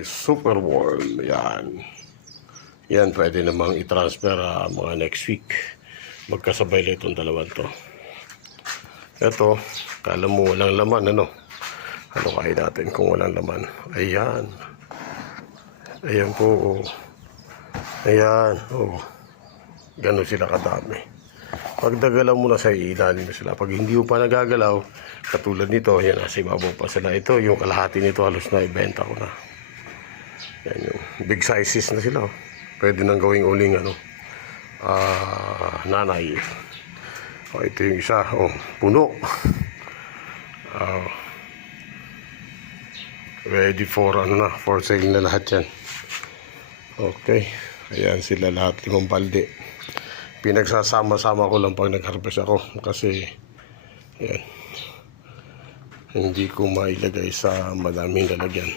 Super World, yan. Yan, pwede namang i-transfer mga next week. Magkasabay lang itong dalawang to. Ito, kala mo walang laman, ano? Ano kaya natin kung walang laman? Ayan. Ayan po, oh. Ayan, oh. Ganun sila kadami. Pagdagalaw mo na sa ilalim sila. Pag hindi mo pa nagagalaw, katulad nito, yan, nasa ibabaw pa sila. Ito, yung kalahati nito, halos na ibenta ko na. Yan yung big sizes na sila. Pwede nang gawing uling nanay. Ito yung isa. Puno. Ready for for sale na lahat yan. Okay. Ayan sila lahat, 5 balde. Pinagsasama-sama ko lang pag nag-harvest ako. Kasi yan, hindi ko mailagay sa madaming lalagyan.